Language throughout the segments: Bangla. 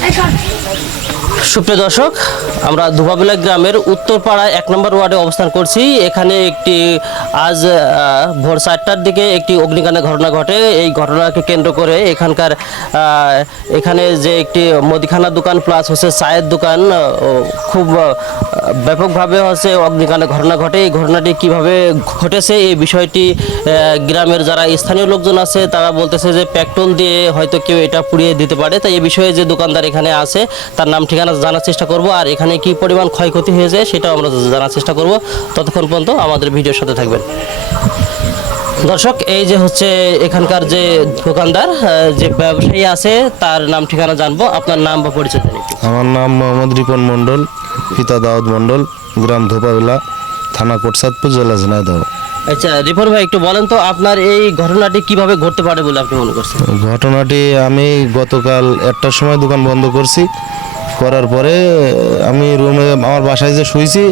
开车 সুপ্রিয় দর্শক, আমরা ধুবাবিলা গ্রামের উত্তরপাড়া এক নম্বর ওয়ার্ডে অবস্থান করছি। এখানে একটি আজ ভোর চারটার দিকে একটি অগ্নিকাণ্ডের ঘটনা ঘটে। এই ঘটনাকে কেন্দ্র করে এখানকার এখানে যে একটি মুদিখানা দোকান প্লাস হচ্ছে চায়ের দোকান খুব ব্যাপকভাবে হচ্ছে অগ্নিকাণ্ডের ঘটনা ঘটে। এই ঘটনাটি কীভাবে ঘটেছে এই বিষয়টি গ্রামের যারা স্থানীয় লোকজন আছে, তারা বলতেছে যে পেট্রোল দিয়ে হয়তো কেউ এটা পুড়িয়ে দিতে পারে। তাই এই বিষয়ে যে দোকানদার এখানে আছে, তার নাম ঠিকানা জানার চেষ্টা করব আর এখানে কি পরিমাণ ক্ষয়ক্ষতি হয়েছে সেটাও আমরা জানার চেষ্টা করব। ততক্ষণ পর্যন্ত আমাদের ভিডিওর সাথে থাকবেন। দর্শক এই যে হচ্ছে এখানকার যে দোকানদার যে ব্যবসায়ী আছে তার নাম ঠিকানা জানব। আপনার নাম বা পরিচয় আমার নাম মোহাম্মদ রিপন মণ্ডল পিতা দাউদ মণ্ডল গ্রাম ধোপাবিলা থানা কোটসাদপুর জেলা ঝিনাইদহ। আচ্ছা রিপন ভাই একটু বলেন তো আপনার এই ঘটনাটি কীভাবে ঘটতে পারে বলে আপনি মনে করছেন? ঘটনাটি আমি গতকাল একটার সময় দোকান বন্ধ করছি। করার পরে আমি রুমে আমার বাসায় যে শুয়েছি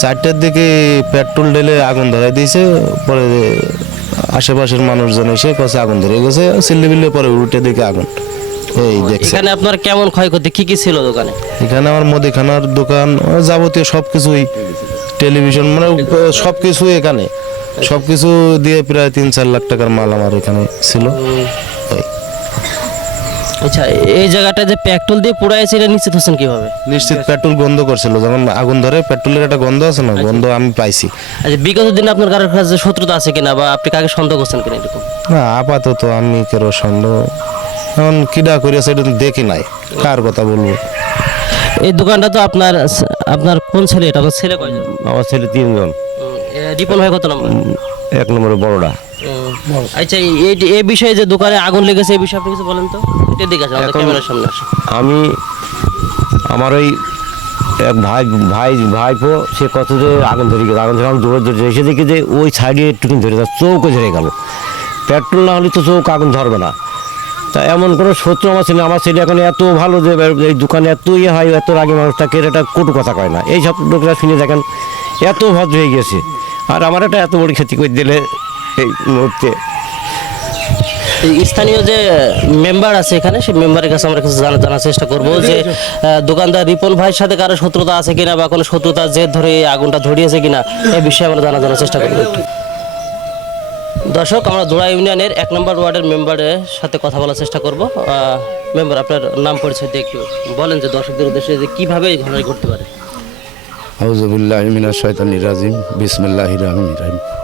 চারটের দিকে পেট্রোল ঢেলে আগুন ধরাই দিয়েছে। পরে আশেপাশের মানুষজন এসে কাছে আগুন ধরে গেছে সিল্লি বিল্লি পরে উল্টে দিকে আগুন। এই দেখছে। এখানে আপনার কেমন ক্ষয়ক্ষতি? কি কি ছিল দোকানে? এখানে আমার মুদিখানার দোকান যাবতীয় সব কিছুই টেলিভিশন মানে সব কিছুই এখানে। সব কিছু দিয়ে প্রায় তিন চার লাখ টাকার মাল আমার এখানে ছিল। আচ্ছা এই জায়গাটা যে পেট্রোল দিয়ে পুড়াইছে এটা নিশ্চিত হচ্ছেন কীভাবে? নিশ্চিত পেট্রোল গন্ধ করছিল যখন আগুন ধরে পেট্রোলের একটা গন্ধ আছে না গন্ধ আমি পাইছি। আচ্ছা বিগত দিনে আপনার কারোর কাছে শত্রুতা আছে কিনা বা আপনি কাকে সন্দেহ করছেন কিনা এরকম? না আপাতত আমি কেরো সন্দেহ এখন কিডা করিয়াছে এটা তো দেখি নাই কার কথা বলব। এই দোকানটা তো আপনার আপনার কোন ছেলে এটা? আপনার ছেলে কয়জন? আমার ছেলে তিনজন। রিপন ভাই কত নম্বর? এক নম্বরে বড়টা উম, আচ্ছা এই এই বিষয়ে যে দোকানে আগুন লেগেছে এই বিষয়ে আপনি কিছু বলেন তো? এটা দিকে আসেন ক্যামেরার সামনে আসেন। আমি আমার ওই এক ভাই ভাই ভাইপো সে কত যে আগুন ধরে গেছে আগুন ধরে আমি দৌড়ে দৌড়ে এসে দেখি যে ওই সাইডে একটুখানি ধরে যাচ্ছে চৌকে ধরে গেল। পেট্রোল না হলে তো চৌক আগুন ধরবে না। তা এমন কোনো শত্রু আমার ছেলে আমার ছেলে এখন এত ভালো যে এই দোকানে এত ইয়ে হয় এত রাগী মানুষটাকে এটা কটু কথা কয় না। এই সব লোকরা শুনে দেখেন এত ভদ্র হয়ে গেছে আর আমার একটা এত বড় ক্ষতি করে দিলে এই মুহূর্তে। স্থানীয় যে মেম্বার আছে এখানে সেই মেম্বারের কাছে আমরা কিছু জানা- জানার চেষ্টা করব যে দোকানদার রিপন ভাইয়ের সাথে কারও শত্রুতা আছে কিনা বা কোনো শত্রুতা জের ধরে এই আগুনটা ধরিয়েছে কিনা এই বিষয়ে আমরা জানা জানার চেষ্টা করব একটু। দর্শক আমরা দোড়া ইউনিয়নের এক নম্বর ওয়ার্ডের মেম্বারের সাথে কথা বলার চেষ্টা করব। মেম্বার আপনার নাম পরিচয় দিয়ে একটু বলেন যে দর্শকদের উদ্দেশ্যে যে কীভাবে এই ঘটনা ঘটতে পারে। আউজুবিল্লাহ মিনা শয়তানি রাজিম। বিসমিল্লাহ রহমান রহিম।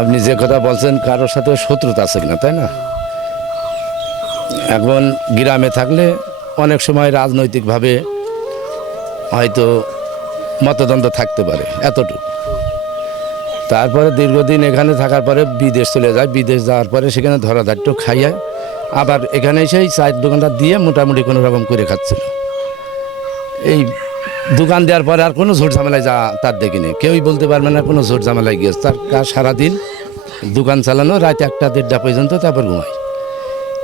আপনি যে কথা বলছেন, কারোর সাথে শত্রুতা আছে কিনা, তাই না? এখন গ্রামে থাকলে অনেক সময় রাজনৈতিকভাবে হয়তো মতদ্বন্দ্ব থাকতে পারে, এতটুকু। তারপরে দীর্ঘদিন এখানে থাকার পরে বিদেশ চলে যায়, বিদেশ যাওয়ার পরে সেখানে ধরাধাট্য খাইয়ে আবার এখানে সেই চায়ের দোকানটা দিয়ে মোটামুটি কোনো রকম করে খাচ্ছিল এই দোকান দেওয়ার পরে আর কোনো ঝোট ঝামেলায় যা তার দেখিনি। কেউই বলতে পারবে না কোনো ঝোট ঝামেলায় গিয়েছে তার সারাদিন দোকান চালানো, রাত একটা, দেড়টা পর্যন্ত তারপর ঘুমাই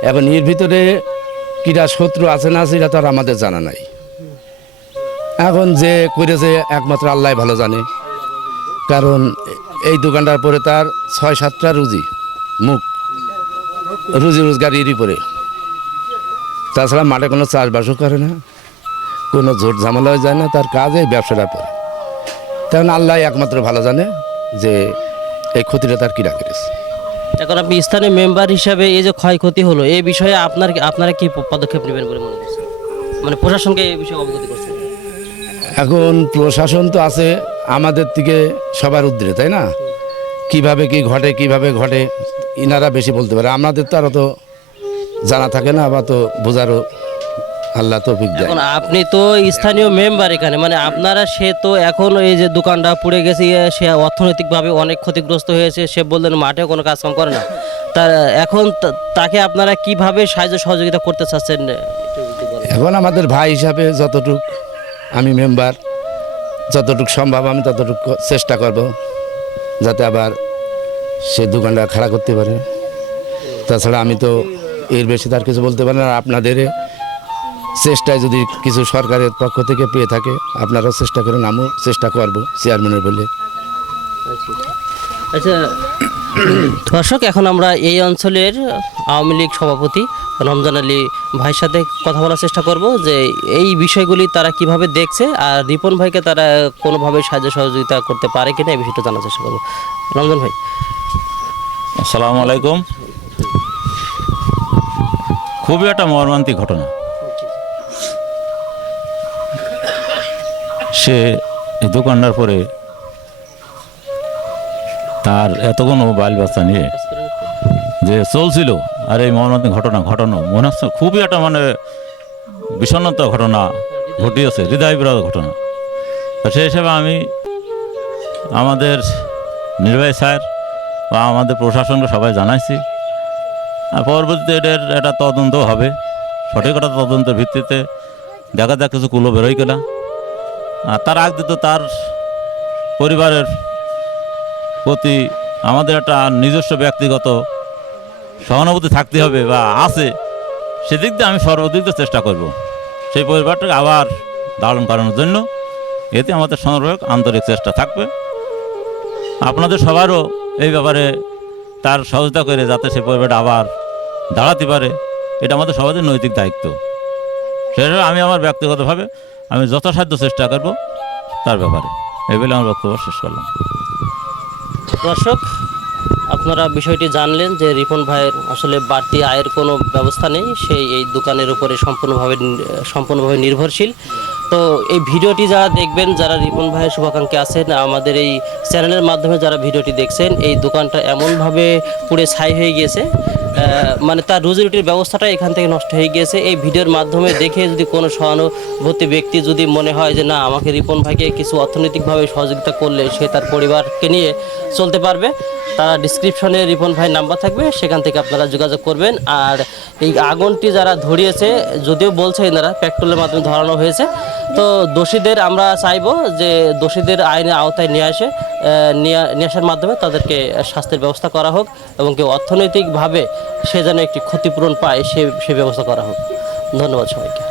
এখন এর ভিতরে কিরা শত্রু আছে না আছে এটা তো আর আমাদের জানা নাই। এখন যে করেছে একমাত্র আল্লাহ ভালো জানে। কারণ এই দোকানটার পরে তার ছয়, সাতটা রুজি, মুখ, রুজি রোজগার এরই পরে। তাছাড়া মাঠে কোনো চাষবাসও করে না। কোনো ঝোট হয়ে যায় না তার কাজে ব্যবসাটা পরে তখন আল্লাহ একমাত্র ভালো জানে যে এই ক্ষতিটা তার কিরা করেছে এখন আপনি স্থানীয় মেম্বার হিসাবে এই যে ক্ষয়ক্ষতি হলো এই বিষয়ে আপনার আপনারা কি পদক্ষেপ নেবেন বলে মনে করছেন? মানে প্রশাসনকে এই বিষয়ে অবগত করছেন? এখন প্রশাসন তো আছে আমাদের থেকে সবার উদ্রে তাই না? কীভাবে কি ঘটে কীভাবে ঘটে ইনারা বেশি বলতে পারে। আমাদের তো আরও তো জানা থাকে না বা তো বোঝারও আল্লাহ তো দেয়। এখন আপনি তো স্থানীয় মেম্বার এখানে মানে আপনারা সে তো এখন এই যে দোকানটা পুড়ে গেছে সে অর্থনৈতিকভাবে অনেক ক্ষতিগ্রস্ত হয়েছে সে বললেন মাঠে কোনো কাজকাম করে না। তার এখন তাকে আপনারা কীভাবে সাহায্য সহযোগিতা করতে চাচ্ছেন। এখন আমাদের ভাই হিসাবে যতটুক আমি মেম্বার যতটুক সম্ভব আমি ততটুক চেষ্টা করব যাতে আবার সে দোকানটা খাড়া করতে পারে। তাছাড়া আমি তো এর বেশি তার কিছু বলতে পারি না আপনাদের চেষ্টায় যদি কিছু সরকারের পক্ষ থেকে পেয়ে থাকে আপনারাও চেষ্টা করেন আমিও চেষ্টা করব চেয়ারম্যানের বলে। আচ্ছা দর্শক এখন আমরা এই অঞ্চলের আওয়ামী লীগ সভাপতি রমজান আলী ভাইয়ের সাথে কথা বলার চেষ্টা করব যে এই বিষয়গুলি তারা কীভাবে দেখছে আর রিপন ভাইকে তারা কোনোভাবে সাহায্য সহযোগিতা করতে পারে কিনা এই বিষয়টা জানার চেষ্টা করব। রমজান ভাই। আসসালামু আলাইকুম। খুবই একটা মর্মান্তিক ঘটনা। সে এই দোকানটার পরে তার এতগুলো বাল বাচ্চা নিয়ে যে চলছিল। আর এই মর্মান্তিক ঘটনা, ঘটানো। মনে হচ্ছে খুবই একটা মানে বিষণ্ণতা ঘটনা ঘটিয়েছে হৃদয় ঘটনা। তো সেই হিসেবে আমি আমাদের নির্বাহী স্যার বা আমাদের প্রশাসনকে সবাই জানাইছি। আর পরবর্তীতে এটার একটা তদন্ত হবে। সঠিক একটা তদন্তের ভিত্তিতে দেখা যাক কিছু কুলো বেরোয় কিনা। তার আগে তো তার পরিবারের প্রতি আমাদের একটা নিজস্ব ব্যক্তিগত সহানুভূতি থাকতে হবে বা আছে, সেদিক দিয়ে আমি সর্বদিক দিয়ে চেষ্টা করব। সেই পরিবারটাকে আবার দারুণ করানোর জন্য এতে আমাদের সর্বাত্মক আন্তরিক চেষ্টা থাকবে। আপনাদের সবারও এই ব্যাপারে তার সহযোগিতা করে যাতে সে পরিবারটা আবার দাঁড়াতে পারে, এটা আমাদের সবাদের নৈতিক দায়িত্ব। সেটা আমি আমার ব্যক্তিগতভাবে আমি যথাসাধ্য চেষ্টা করব তার ব্যাপারে। এই বলে আমার বক্তব্য শেষ করলাম। দর্শক, আপনারা বিষয়টি জানলেন যে রিপন ভাইয়ের আসলে বাড়তি আয়ের কোনো ব্যবস্থা নেই। সেই এই দোকানের উপরে সম্পূর্ণভাবে সম্পূর্ণভাবে নির্ভরশীল। তো এই ভিডিওটি যারা দেখবেন, যারা রিপন ভাইয়ের শুভাকাঙ্ক্ষী আছেন, আমাদের এই চ্যানেলের মাধ্যমে যারা ভিডিওটি দেখছেন, এই দোকানটা এমনভাবে পুড়ে ছাই হয়ে গিয়েছে মানে তার রুজি রুটির ব্যবস্থাটা এখান থেকে নষ্ট হয়ে গিয়েছে। এই ভিডিওর মাধ্যমে দেখে যদি কোনো সহানুভূতি ব্যক্তি যদি মনে হয় যে, না, আমাকে রিপন ভাইকে কিছু অর্থনৈতিকভাবে সহযোগিতা করলে সে তার পরিবারকে নিয়ে চলতে পারবে তারা ডিসক্রিপশনে রিপন ভাই নাম্বার থাকবে, সেখান থেকে আপনারা যোগাযোগ করবেন। আর এই আগুনটি যারা ধরিয়েছে, যদিও বলছে এনারা পেট্রোলের মাধ্যমে ধরানো হয়েছে, তো দোষীদের আমরা চাইব যে দোষীদের আইনের আওতায় নিয়ে আসে নিয়ে আসার মাধ্যমে তাদেরকে শাস্তির ব্যবস্থা করা হোক এবং কেউ অর্থনৈতিকভাবে সে যেন একটি ক্ষতিপূরণ পায়, সে সে ব্যবস্থা করা হোক। ধন্যবাদ সবাইকে।